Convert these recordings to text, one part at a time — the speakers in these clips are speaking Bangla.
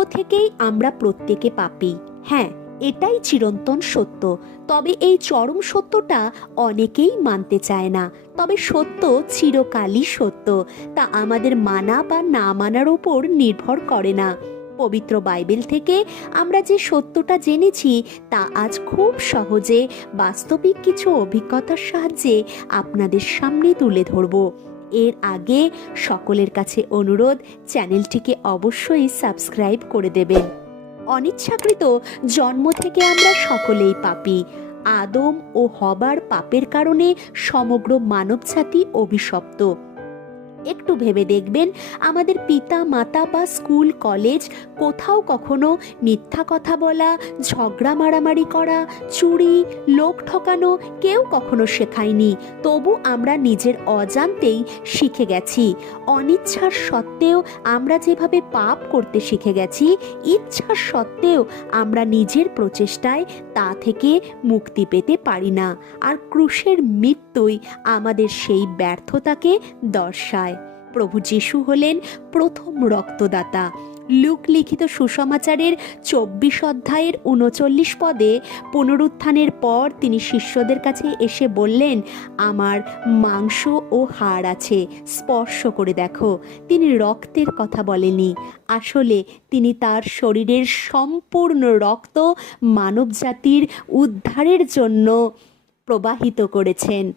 থেকেই আমরা প্রত্যেকে পাপী। হ্যাঁ, এটাই চিরন্তন সত্য। তবে এই চরম সত্যটা অনেকেই মানতে চায় না। তবে সত্য চিরকালই সত্য, তা আমাদের মানা বা না মানার উপর নির্ভর করে না। পবিত্র বাইবেল থেকে আমরা যে সত্যটা জেনেছি তা আজ খুব সহজে বাস্তবিক কিছু অভিজ্ঞতার সাহায্যে আপনাদের সামনে তুলে ধরব। এর আগে সকলের কাছে অনুরোধ, চ্যানেলটিকে অবশ্যই সাবস্ক্রাইব করে দেবেন। অনিচ্ছাকৃত জন্ম থেকে আমরা সকলেই পাপী। আদম ও হবার পাপের কারণে সমগ্র মানবজাতি অভিশপ্ত। একটু ভেবে দেখবেন, আমাদের পিতা মাতা বা স্কুল কলেজ কোথাও কখনো মিথ্যা কথা বলা, ঝগড়া মারামারি করা, চুরি, লোক ঠকানো কেউ কখনো শেখায়নি। তবু আমরা নিজের অজান্তেই শিখে গেছি। অনিচ্ছার সত্ত্বেও আমরা যেভাবে পাপ করতে শিখে গেছি, ইচ্ছার সত্ত্বেও আমরা নিজের প্রচেষ্টায় তা থেকে মুক্তি পেতে পারি না। আর ক্রুশের মৃত্যুই আমাদের সেই ব্যর্থতাকে দর্শায়। প্রভু যিশু হলেন প্রথম রক্তদাতা। লুক লিখিত সুসমাচারের 24 অধ্যায়ের 39 পদে পুনরুত্থানের পর তিনি শিষ্যদের কাছে এসে বললেন, আমার মাংস ও হাড় আছে, স্পর্শ করে দেখো। তিনি রক্তের কথা বলেনি। আসলে তিনি তার শরীরের সম্পূর্ণ রক্ত মানবজাতির উদ্ধারের জন্য প্রবাহিত করেছেন।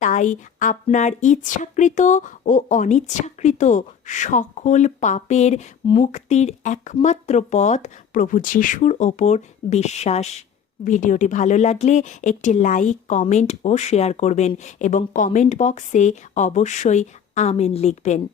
তাই আপনার ইচ্ছাকৃত ও অনিচ্ছাকৃত সকল পাপের মুক্তির একমাত্র পথ প্রভু যিশুর ওপর বিশ্বাস। ভিডিওটি ভালো লাগলে একটি লাইক, কমেন্ট ও শেয়ার করবেন এবং কমেন্ট বক্সে অবশ্যই আমেন লিখবেন।